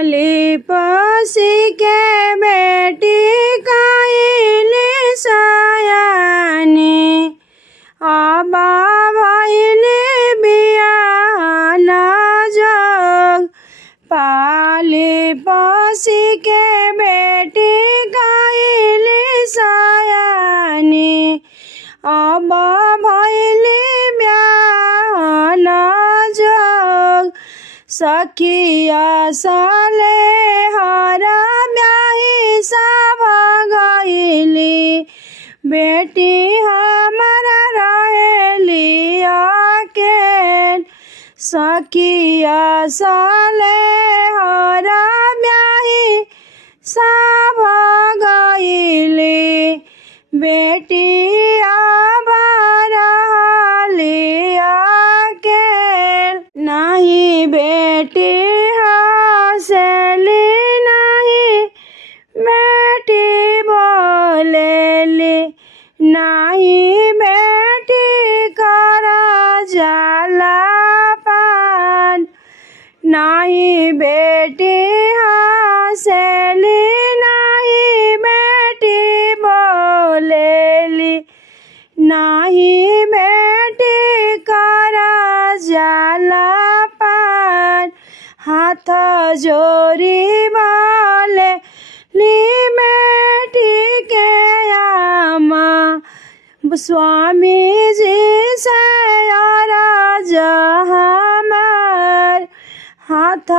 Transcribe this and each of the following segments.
पाली पोसी के बेटी कइली सयानी अब भइली बियाह जोग पाली पोसी के बेटी कइली सयानी अब भइली बियाह जोग सखिया साले हरा ब्याही सब गइली बेटी हमारा रहेली अकेल सखिया साले हरा ब्याही सब गइली बेटी अब रहली अकेल नहीं बेटी हंसली नहीं बेटी बोलेली नहीं बेटी करा जाला पान नहीं बेटी हंसली नहीं बेटी बोलेली नहीं बेटी करा जाला पान हाथ जोड़ी बोले ली बेटी के आमा स्वामी जी से राज हमार हाथ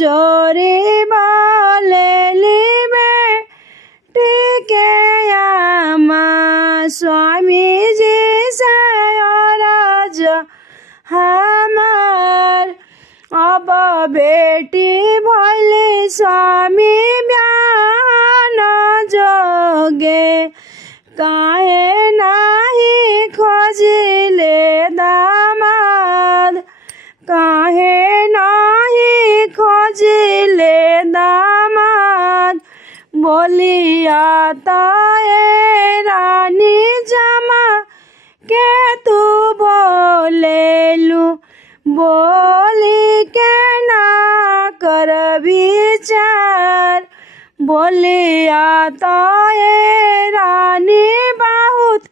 जोड़ी बोले ली बेटी के आमा स्वामी जी से राज हमार अब बेटी भइली स्वामी ब्याह जोगे काहे नाही खोजिले दामाद काहे नाही खोजिले दामाद बोलिया ताए रानी जमा के तू बोलेलू बोली के ना कर विचार बोलिया ताए रानी बहुत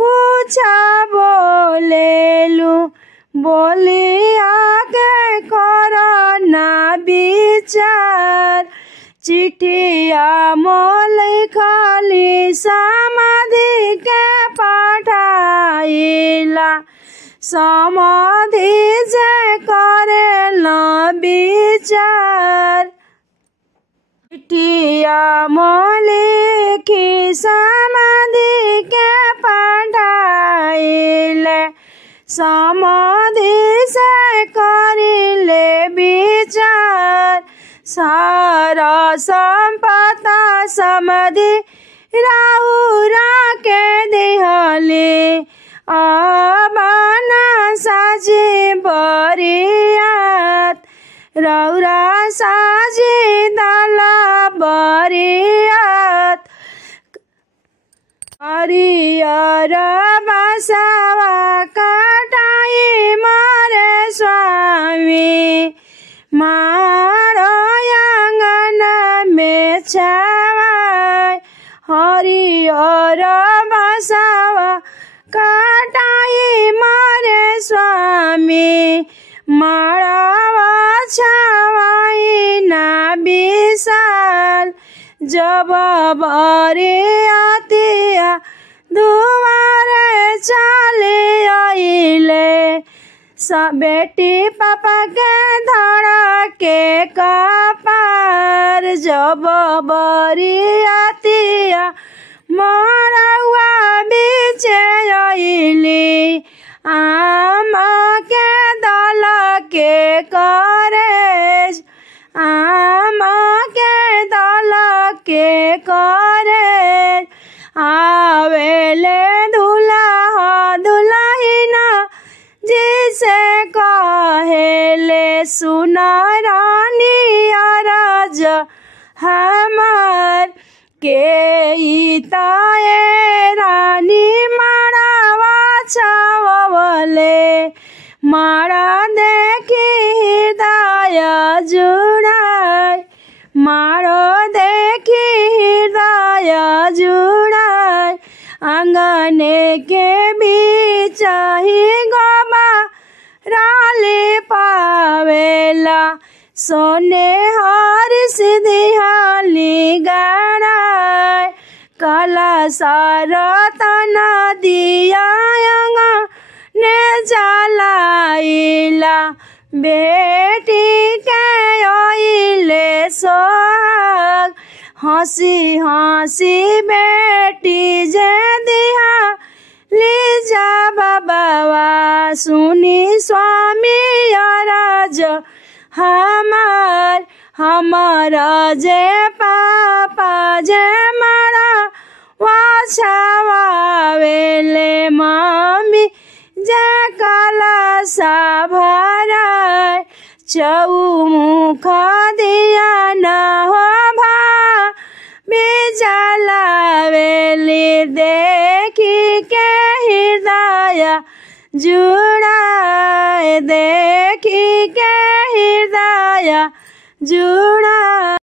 कुछ बोलेलू बोलिया के करना विचार चिठिया मोल खाली समाधि के पठाइला समाधि से करेला विचार चिठिया मोलिखी समाधि के पठाइले समाधि से करिले विचार सारा संपदा समाधि राहुरा के दिहले आबाना साजी बरियात रौरा साजी दाला बरियात हरियर बसवा कटाई मारे स्वामी मारो आंगन में छावाय हरियर बसवा कटाई मारे स्वामी मारावा छावाई ना विशाल जब बरियातिया दुआरे चले आइले बेटी पापा के धड़ा के कपार जब बरियातिया मरवा बीचे आइली आमा के दल के करेज आमा के दल के करेज आवेले दुल्हा दुल्हिना जिसे कहेले सुना रानी अरज हमार के ताए रानी मारावा छावले मारा देखी हृदय जुड़ाय मारो देखी हृदय जुड़ाए आंगने के बीच ही गोबा राले पावेला सोने हर सिद्धि हाली गड़ाए कला सारतन दिया ने जलाइला बेटी के ओइले सोहाग हंसी हंसी बेटी जे दिया लीजा बाबा सुनी स्वामी राज हमारा जे पापा जे मारा वाछावेले मम्मी जे कला सा भराय चौमुख दिया न हो भा बिजलावेली देखी के हृदय जुड़ाए देखी के हृदय जुड़ा।